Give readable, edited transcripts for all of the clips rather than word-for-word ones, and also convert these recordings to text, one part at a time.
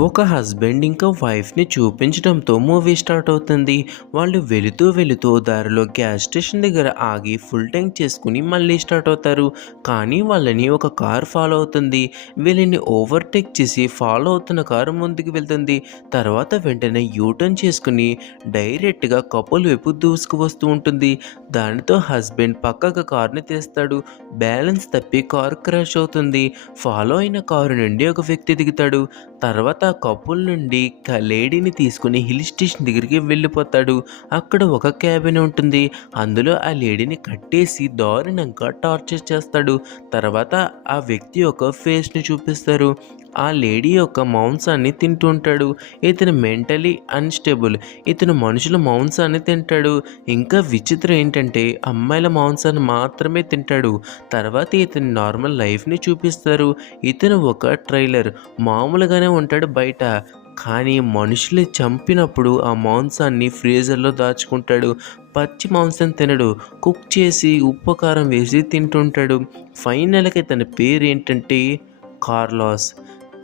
ఒక హస్బెండ్ ఇంకా వైఫ్ని చూపించడంతో మూవీ స్టార్ట్ అవుతుంది. వాళ్ళు వెళుతూ వెళుతూ దారిలో గ్యాస్ స్టేషన్ దగ్గర ఆగి ఫుల్ ట్యాంక్ చేసుకుని మళ్ళీ స్టార్ట్ అవుతారు. కానీ వాళ్ళని ఒక కార్ ఫాలో అవుతుంది. వీళ్ళని ఓవర్టేక్ చేసి ఫాలో అవుతున్న కారు ముందుకు వెళ్తుంది. తర్వాత వెంటనే యూటర్న్ చేసుకుని డైరెక్ట్గా కపుల్ వైపు దూసుకు వస్తూ ఉంటుంది. దానితో హస్బెండ్ పక్కకు కార్ని తీస్తాడు. బ్యాలెన్స్ తప్పి కారు క్రాష్ అవుతుంది. ఫాలో అయిన కారు నుండి ఒక వ్యక్తి దిగుతాడు. తర్వాత ఆ కపుల్ నుండి లేడీని తీసుకుని హిల్ స్టేషన్ దగ్గరికి వెళ్ళిపోతాడు. అక్కడ ఒక క్యాబిన్ ఉంటుంది. అందులో ఆ లేడీని కట్టేసి దారుణంగా టార్చర్ చేస్తాడు. తర్వాత ఆ వ్యక్తి యొక్క ఫేస్ని చూపిస్తారు. ఆ లేడీ యొక్క మాంసాన్ని తింటూ ఉంటాడు. ఇతను మెంటలీ అన్స్టేబుల్. ఇతను మనుషుల మాంసాన్ని తింటాడు. ఇంకా విచిత్రం ఏంటంటే అమ్మాయిల మాంసాన్ని మాత్రమే తింటాడు. తర్వాత ఇతని నార్మల్ లైఫ్ని చూపిస్తారు. ఇతను ఒక ట్రైలర్, మామూలుగానే ఉంటాడు బయట. కానీ మనుషుల్ని చంపినప్పుడు ఆ మాంసాన్ని ఫ్రీజర్లో దాచుకుంటాడు. పచ్చి మాంసం తినడు, కుక్ చేసి ఉప్పు కారం వేసి తింటుంటాడు. ఫైనల్గా తన పేరు ఏంటంటే కార్లాస్.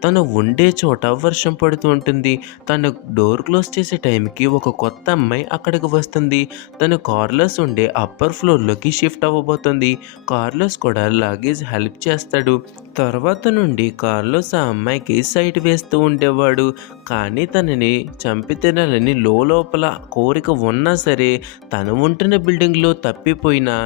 తను ఉండే చోట వర్షం పడుతూ ఉంటుంది. తను డోర్ క్లోజ్ చేసే టైంకి ఒక కొత్త అమ్మాయి అక్కడికి వస్తుంది. తను కార్లోస్ ఉండే అప్పర్ ఫ్లోర్లోకి షిఫ్ట్ అవ్వబోతుంది. కార్లోస్ కూడా లగేజ్ హెల్ప్ చేస్తాడు. తర్వాత నుండి కార్లోస్ ఆ అమ్మాయికి సైట్ వేస్తూ ఉండేవాడు. కానీ తనని చంపి తినాలని లోపల కోరిక ఉన్నా సరే తను ఉంటున్న బిల్డింగ్లో తప్పిపోయినా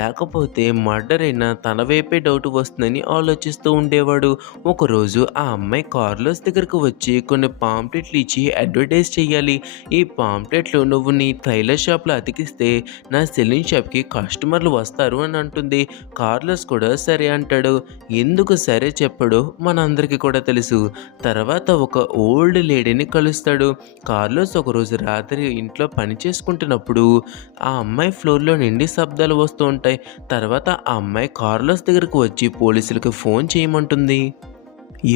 లేకపోతే మర్డర్ అయినా తన వైపే డౌట్ వస్తుందని ఆలోచిస్తూ ఉండేవాడు. ఒకరోజు ఆ అమ్మాయి కార్లోస్ దగ్గరకు వచ్చి కొన్ని పాంప్లెట్లు ఇచ్చి అడ్వర్టైజ్ చేయాలి. ఈ పాంప్లెట్లు నువ్వు నీ టైలర్ షాప్లో అతికిస్తే నా సెలూన్ షాప్కి కస్టమర్లు వస్తారు అని అంటుంది. కార్లోస్ కూడా సరే అంటాడు. ఎందుకు సరే చెప్పడు మనందరికీ కూడా తెలుసు. తర్వాత ఒక ఓల్డ్ లేడీని కలుస్తాడు. కార్లోస్ ఒకరోజు రాత్రి ఇంట్లో పని చేసుకుంటున్నప్పుడు ఆ అమ్మాయి ఫ్లోర్లో నుండి శబ్దాలు వస్తూ ఉంటాయి. తర్వాత ఆ అమ్మాయి కార్లోస్ దగ్గరకు వచ్చి పోలీసులకు ఫోన్ చేయమంటుంది.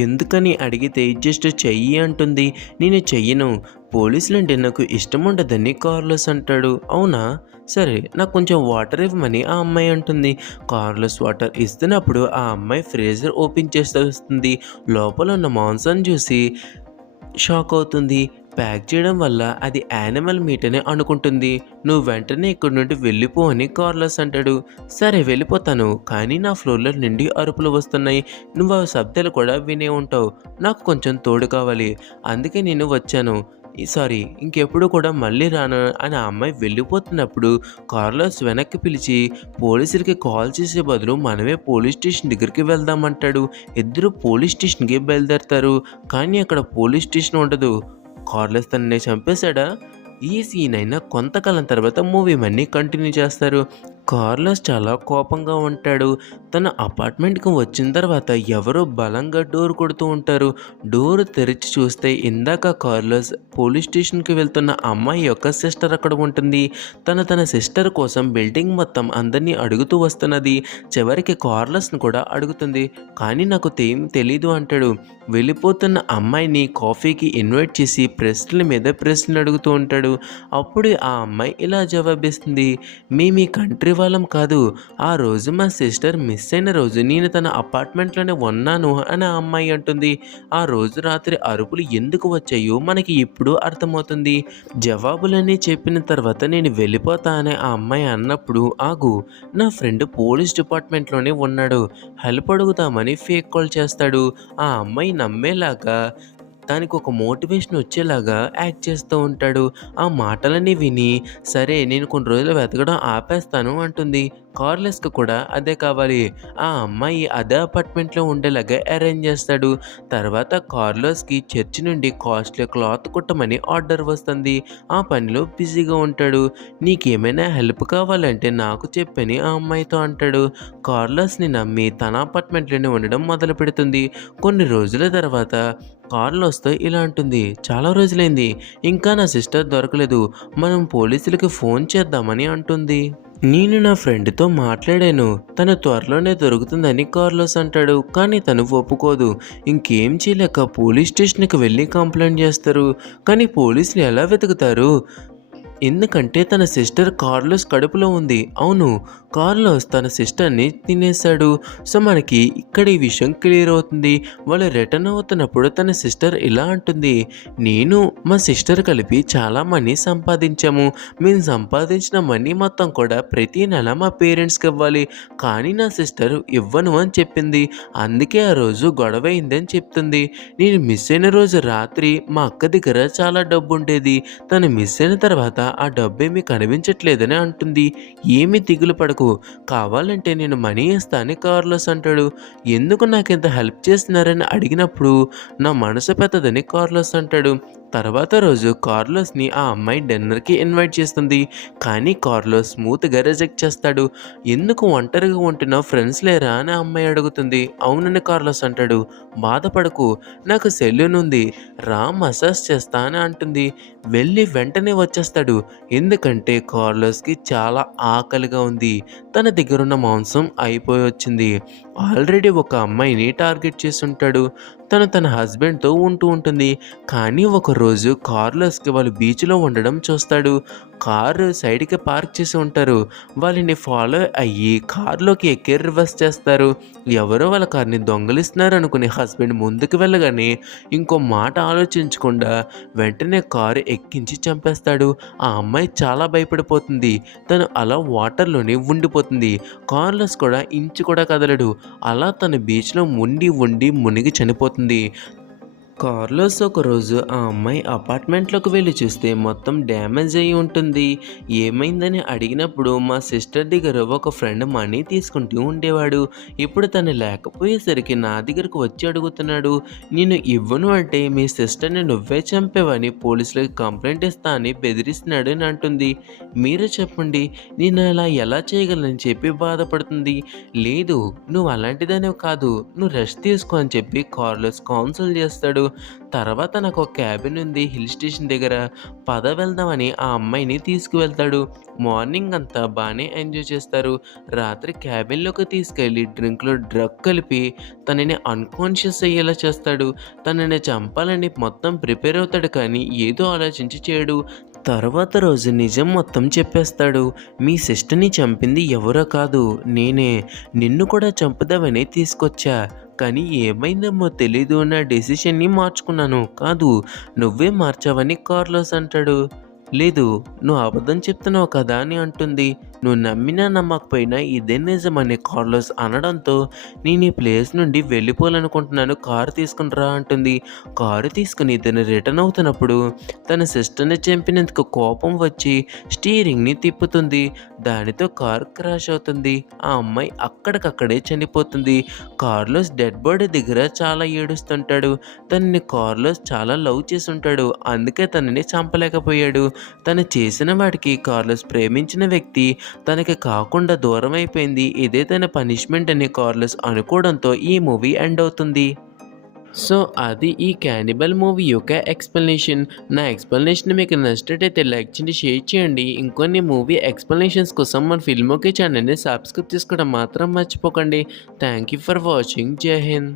ఎందుకని అడిగితే జస్ట్ చెయ్యి అంటుంది. నేను చెయ్యను, పోలీసులంటే నాకు ఇష్టం ఉండదని కార్లోస్ అంటాడు. అవునా, సరే నాకు కొంచెం వాటర్ ఇవ్వమని ఆ అమ్మాయి అంటుంది. కార్లోస్ వాటర్ ఇస్తున్నప్పుడు ఆ అమ్మాయి ఫ్రీజర్ ఓపెన్ చేస్తూ వస్తుంది. లోపల ఉన్న మాంసాన్ని చూసి షాక్ అవుతుంది. ప్యాక్ చేయడం వల్ల అది యానిమల్ మీట్ అని అనుకుంటుంది. నువ్వు వెంటనే ఇక్కడి నుండి వెళ్ళిపో అని కార్లోస్ అంటాడు. సరే వెళ్ళిపోతాను, కానీ నా ఫ్లోర్లో నుండి అరుపులు వస్తున్నాయి. నువ్వు ఆ శబ్దాలు కూడా వినే ఉంటావు. నాకు కొంచెం తోడు కావాలి, అందుకే నేను వచ్చాను. సారీ, ఇంకెప్పుడు కూడా మళ్ళీ రాను అని ఆ అమ్మాయి వెళ్ళిపోతున్నప్పుడు కార్లోస్ వెనక్కి పిలిచి పోలీసులకి కాల్ చేసే బదులు మనమే పోలీస్ స్టేషన్ దగ్గరికి వెళ్దామంటాడు. ఇద్దరు పోలీస్ స్టేషన్కి బయలుదేరతారు. కానీ అక్కడ పోలీస్ స్టేషన్ ఉండదు. కార్లోస్ తనని చంపేశాడా? ఈ సీన్ అయినా కొంతకాలం తర్వాత మూవీ మన్ని కంటిన్యూ చేస్తారు. కార్లోస్ చాలా కోపంగా ఉంటాడు. తన అపార్ట్మెంట్కి వచ్చిన తర్వాత ఎవరో బలంగా డోర్ కొడుతూ ఉంటారు. డోర్ తెరిచి చూస్తే ఇందాక కార్లోస్ పోలీస్ స్టేషన్కి వెళ్తున్న అమ్మాయి యొక్క సిస్టర్ అక్కడ ఉంటుంది. తన సిస్టర్ కోసం బిల్డింగ్ మొత్తం అందరినీ అడుగుతూ వస్తున్నది. చివరికి కార్లోస్ని కూడా అడుగుతుంది. కానీ నాకు తెలీదు అంటాడు. వెళ్ళిపోతున్న అమ్మాయిని కాఫీకి ఇన్వైట్ చేసి ప్రశ్నల మీద ప్రశ్నలు అడుగుతూ ఉంటాడు. అప్పుడు ఆ అమ్మాయి ఇలా జవాబిస్తుంది. మీ కంట్రీ వాళ్ళం కాదు. ఆ రోజు మా సిస్టర్ మిస్ అయిన రోజు నేను తన అపార్ట్మెంట్లోనే ఉన్నాను అని ఆ అమ్మాయి అంటుంది. ఆ రోజు రాత్రి అరుపులు ఎందుకు వచ్చాయో మనకి ఇప్పుడు అర్థమవుతుంది. జవాబులన్నీ చెప్పిన తర్వాత నేను వెళ్ళిపోతా అని ఆ అమ్మాయి అన్నప్పుడు ఆగు, నా ఫ్రెండ్ పోలీస్ డిపార్ట్మెంట్లోనే ఉన్నాడు, హెల్ప్ అడుగుతామని ఫేక్ కాల్ చేస్తాడు. ఆ అమ్మాయి నమ్మేలాగా దానికి ఒక మోటివేషన్ వచ్చేలాగా యాక్ట్ చేస్తూ ఉంటాడు. ఆ మాటలన్నీ విని సరే నేను కొన్ని రోజులు వెతకడం ఆపేస్తాను అంటుంది. కార్లోస్కి కూడా అదే కావాలి. ఆ అమ్మాయి అదే అపార్ట్మెంట్లో ఉండేలాగా అరేంజ్ చేస్తాడు. తర్వాత కార్లోస్కి చర్చి నుండి కాస్ట్లీ క్లాత్ కుట్టమని ఆర్డర్ వస్తుంది. ఆ పనిలో బిజీగా ఉంటాడు. నీకేమైనా హెల్ప్ కావాలంటే నాకు చెప్పని ఆ అమ్మాయితో అంటాడు. కార్లోస్ని నమ్మి తన అపార్ట్మెంట్లోనే ఉండడం మొదలు పెడుతుంది. కొన్ని రోజుల తర్వాత కార్లోస్తో ఇలా అంటుంది. చాలా రోజులైంది, ఇంకా నా సిస్టర్ దొరకలేదు, మనం పోలీసులకి ఫోన్ చేద్దామని అంటుంది. నేను నా ఫ్రెండ్తో మాట్లాడాను, తను త్వరలోనే దొరుకుతుందని కార్లోస్ అంటాడు. కానీ తను ఒప్పుకోదు. ఇంకేం చేయలేక పోలీస్ స్టేషన్కి వెళ్ళి కంప్లైంట్ చేస్తారు. కానీ పోలీసులు ఎలా వెతుకుతారు? ఎందుకంటే తన సిస్టర్ కార్లోస్ కడుపులో ఉంది. అవును, కార్లోస్ తన సిస్టర్ని తినేశాడు. సో మనకి ఇక్కడ ఈ విషయం క్లియర్ అవుతుంది. వాళ్ళు రిటర్న్ అవుతున్నప్పుడు తన సిస్టర్ ఇలా అంటుంది, నేను మా సిస్టర్ కలిపి చాలా మనీ సంపాదించాము. మేము సంపాదించిన మనీ మొత్తం కూడా ప్రతి నెల మా పేరెంట్స్కి ఇవ్వాలి. కానీ నా సిస్టర్ ఇవ్వను అని చెప్పింది. అందుకే ఆ రోజు గొడవ అయిందని చెప్తుంది. నేను మిస్ అయిన రోజు రాత్రి మా అక్క దగ్గర చాలా డబ్బు ఉండేది. తను మిస్ అయిన తర్వాత ఆ డబ్బేమీ కనిపించట్లేదని అంటుంది. ఏమీ దిగులు పడకు, కావాలంటే నేను మనీ ఇస్తా అని కార్లోస్ అంటాడు. ఎందుకు నాకింత హెల్ప్ చేస్తున్నారని అడిగినప్పుడు నా మనసు పెద్దదని కార్లోస్ అంటాడు. తర్వాత రోజు కార్లోస్ని ఆ అమ్మాయి డిన్నర్కి ఇన్వైట్ చేస్తుంది. కానీ కార్లోస్ స్మూత్గా రిజెక్ట్ చేస్తాడు. ఎందుకు ఒంటరిగా ఉంటున్నావు, ఫ్రెండ్స్ లేరా అని ఆ అమ్మాయి అడుగుతుంది. అవునని కార్లోస్ అంటాడు. బాధపడకు, నాకు సెలూన్ ఉంది, రా మసాజ్ చేస్తా అని అంటుంది. వెళ్ళి వెంటనే వచ్చేస్తాడు. ఎందుకంటే కార్లోస్కి చాలా ఆకలిగా ఉంది. తన దగ్గరున్న మాంసం అయిపోయి వచ్చింది. ఆల్రెడీ ఒక అమ్మాయిని టార్గెట్ చేసి ఉంటాడు. తను తన హస్బెండ్తో ఉంటుంది. కానీ ఒకరోజు కార్లోస్కి వాళ్ళు బీచ్లో ఉండడం చూస్తాడు. కారు సైడ్కి పార్క్ చేసి ఉంటారు. వాళ్ళని ఫాలో అయ్యి కార్లోకి ఎక్కి రివర్స్ చేస్తారు. ఎవరో వాళ్ళ కార్ని దొంగలిస్తున్నారు అనుకుని హస్బెండ్ ముందుకు వెళ్ళగానే ఇంకో మాట ఆలోచించకుండా వెంటనే కారు ఎక్కించి చంపేస్తాడు. ఆ అమ్మాయి చాలా భయపడిపోతుంది. తను అలా వాటర్లోనే ఉండిపోతుంది. కార్లోస్ కూడా ఇంచు కూడా కదలడు. అలా తన బీచ్లో ఉండి మునిగి చనిపోతుంది. కార్లోస్ ఒకరోజు ఆ అమ్మాయి అపార్ట్మెంట్లోకి వెళ్ళి చూస్తే మొత్తం డ్యామేజ్ అయ్యి ఉంటుంది. ఏమైందని అడిగినప్పుడు మా సిస్టర్ దగ్గర ఒక ఫ్రెండ్ మనీ తీసుకుంటూ ఉండేవాడు. ఇప్పుడు తను లేకపోయేసరికి నా దగ్గరకు వచ్చి అడుగుతున్నాడు. నేను ఇవ్వను అంటే మీ సిస్టర్ని నువ్వే చంపేవని పోలీసులకి కంప్లైంట్ ఇస్తా అని బెదిరిస్తున్నాడు అని అంటుంది. మీరు చెప్పండి, నేను అలా ఎలా చేయగలను చెప్పి బాధపడుతుంది. లేదు, నువ్వు అలాంటిదనే కాదు, నువ్వు రెస్ట్ తీసుకో అని చెప్పి కార్లోస్ కౌన్సిల్ చేస్తాడు. తర్వాత నాకు ఒక క్యాబిన్ ఉంది హిల్ స్టేషన్ దగ్గర, పద వెళ్దామని ఆ అమ్మాయిని తీసుకువెళ్తాడు. మార్నింగ్ అంతా బాగానే ఎంజాయ్ చేస్తారు. రాత్రి క్యాబిన్లోకి తీసుకెళ్ళి డ్రింక్లో డ్రగ్ కలిపి తనని అన్కాన్షియస్ అయ్యేలా చేస్తాడు. తనని చంపాలని మొత్తం ప్రిపేర్ అవుతాడు కానీ ఏదో ఆలోచించి చేయడు. తర్వాత రోజు నిజం మొత్తం చెప్పేస్తాడు. మీ సిస్టర్ని చంపింది ఎవరో కాదు, నేనే. నిన్ను కూడా చంపుదామని తీసుకొచ్చా, కానీ ఏమైందేమో తెలీదు, నా డెసిషన్ని మార్చుకున్నాను. కాదు, నువ్వే మార్చావని కార్లోస్ అంటాడు. లేదు, నువ్వు అబద్ధం చెప్తున్నావు కదా అని అంటుంది. నువ్వు నమ్మినా నమ్మకపోయినా ఇదే నిజమని కార్లోస్ అనడంతో నేను ఈ ప్లేస్ నుండి వెళ్ళిపోవాలనుకుంటున్నాను, కారు తీసుకుని రా అంటుంది. కారు తీసుకుని తను రిటర్న్ అవుతున్నప్పుడు తన సిస్టర్ని చంపినందుకు కోపం వచ్చి స్టీరింగ్ని తిప్పుతుంది. దానితో కారు క్రాష్ అవుతుంది. ఆ అమ్మాయి అక్కడికక్కడే చనిపోతుంది. కార్లోస్ డెడ్ బాడీ దగ్గర చాలా ఏడుస్తుంటాడు. తనని కార్లోస్ చాలా లవ్ చేసి ఉంటాడు. అందుకే తనని చంపలేకపోయాడు. తను చేసిన వాడికి కార్లోస్ ప్రేమించిన వ్యక్తి తనకి కాకుండా దూరం అయిపోయింది. ఇదే తన పనిష్మెంట్ అని కార్లోస్ అనుకోవడంతో ఈ మూవీ ఎండ్ అవుతుంది. సో అది ఈ క్యానిబల్ మూవీ యొక్క ఎక్స్ప్లెనేషన్. నా ఎక్స్ప్లెనేషన్ మీకు నచ్చినట్టయితే లైక్ చేయండి, షేర్ చేయండి. ఇంకొన్ని మూవీ ఎక్స్ప్లెనేషన్స్ కోసం మన ఫిల్మ్ ఓకే ఛానల్ని సబ్స్క్రైబ్ చేసుకోవడం మాత్రం మర్చిపోకండి. Thank you for watching. జై హింద్.